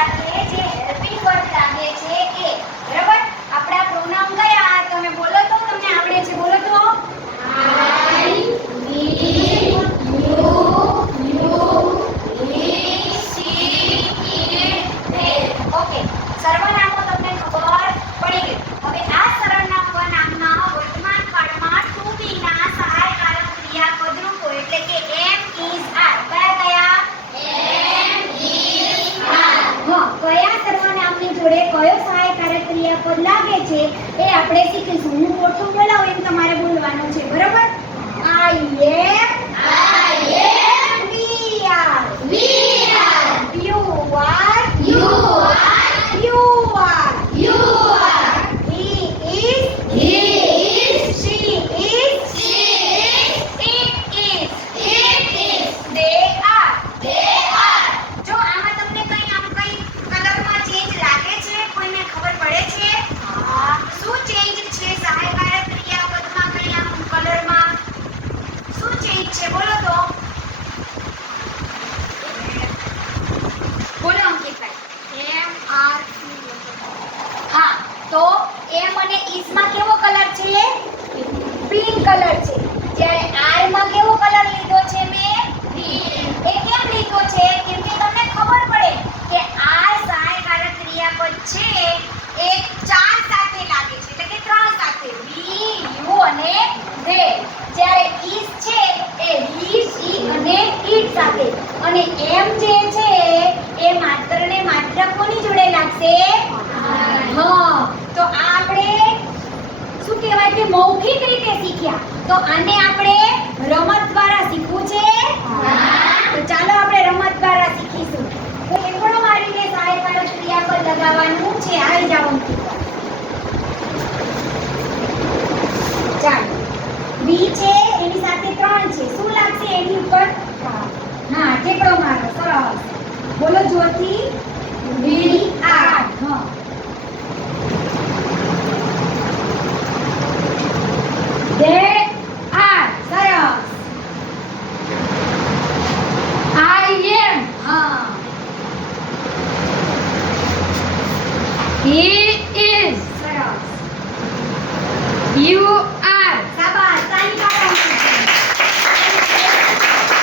સાથે જે helping verb લાગે છે એ. બરાબર? આપણા પ્રોનાઉન કયા? તમે બોલો તો, તમને આવડે છે, બોલો તો. I, we, you, he, she, it, they. Okay, સર્વનામો તમને ખબર પડી ગઈ. હવે આ સર્વનામમાં વર્તમાન કાળમાં ટુ બી ના સહાયકારક ક્રિયાપદ રૂપો એટલે કે એમ, ઇઝ, આર. કયા? Am, is, are. હા, કયા સર્વનામની જોડે કયો સહાયકારક ક્રિયાપદ લાગે છે એ આપણે શીખીશું. હું મોટું બોલાવું એમ તમારે બોલવાનું છે. બરાબર? I am, we are, you are, you are, he is, she is, it is, they are. જો આમાં તમને કઈ કલરમાં ચેન્જ લાગે છે? કોઈને ખબર પડે છે? શું ચેન્જ છે સહાયકારક ક્રિયાપદમાં? કઈ આમ કલરમાં શું ચેન્જ છે? બોલો તો. બોલો અંકિતભાઈ. હા, તો એમ અને ઇઝ માં કેવો કલર છે? પિંક કલર છે. જ્યારે આર માં કેવો કલર લીધો છે મેં? એ કેમ લીધો છે? કેમ કે તમને ખબર પડે કે આ સહાયકારક ક્રિયાપદ છે એ ચાર સાથે લાગે છે, એટલે કે ત્રણ સાથે, વી, યુ અને ધે. જ્યારે ઇઝ છે એ હી, શી અને ઇટ સાથે, અને એમ જે છે એ માત્ર ને માત્ર કોની જોડે લાગશે? હા, તો આ આપણે શું કહેવાય કે મૌખિક રીતે શીખ્યા. તો આને આપણે રમત દ્વારા શીખવું છે. તો ચાલો આપણે રમત દ્વારા શીખીશું. એ પણ મારીને સહાયકારક ક્રિયાપદ લગાવવાનું છે. આવી જાઓ. ચાલો, વી છે એની સાથે ત્રણ છે. શું લાગશે એની ઉપર? હા, ઠેકડો મારો. સરસ. બોલો જોરથી. We are. હા, they are. સરસ. I am. હા, He is. સરસ. You are. શાબાશ. તાળી પાડો.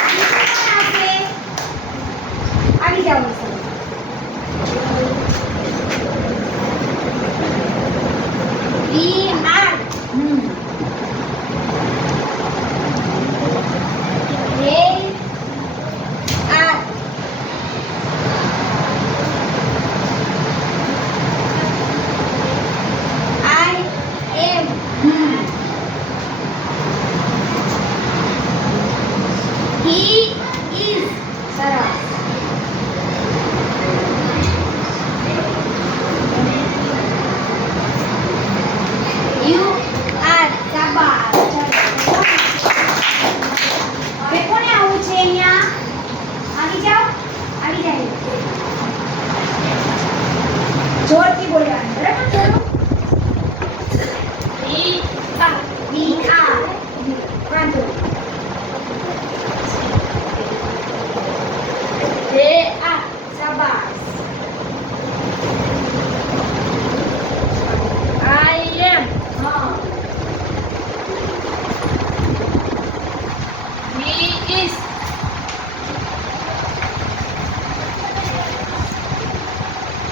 બીજું કોણ આવશે? આવી જાઓ. સરસ. We are. They are. I am. He is. સરસ. You are. શાબાશ. હવે કોને આવું છે અહીંયા? આવી જાઓ. આવી જાય. જોરથી બોલવાનું. બરાબર? થોડું. We are. વાંધો. They are. શાબાશ. I am. હા. He is.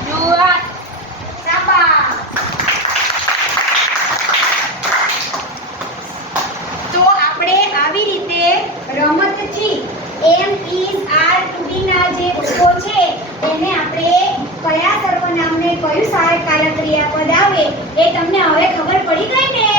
You are. શાબાશ. તો આપણે આવી રીતે રમતથી એમ, ઇઝ, આર, ટુ બી ના જે રૂપો છે એને આપણે કયા સર્વનામને કયું સહાયકારક ક્રિયાપદ આવે એ તમને હવે ખબર પડી ગઈ ને?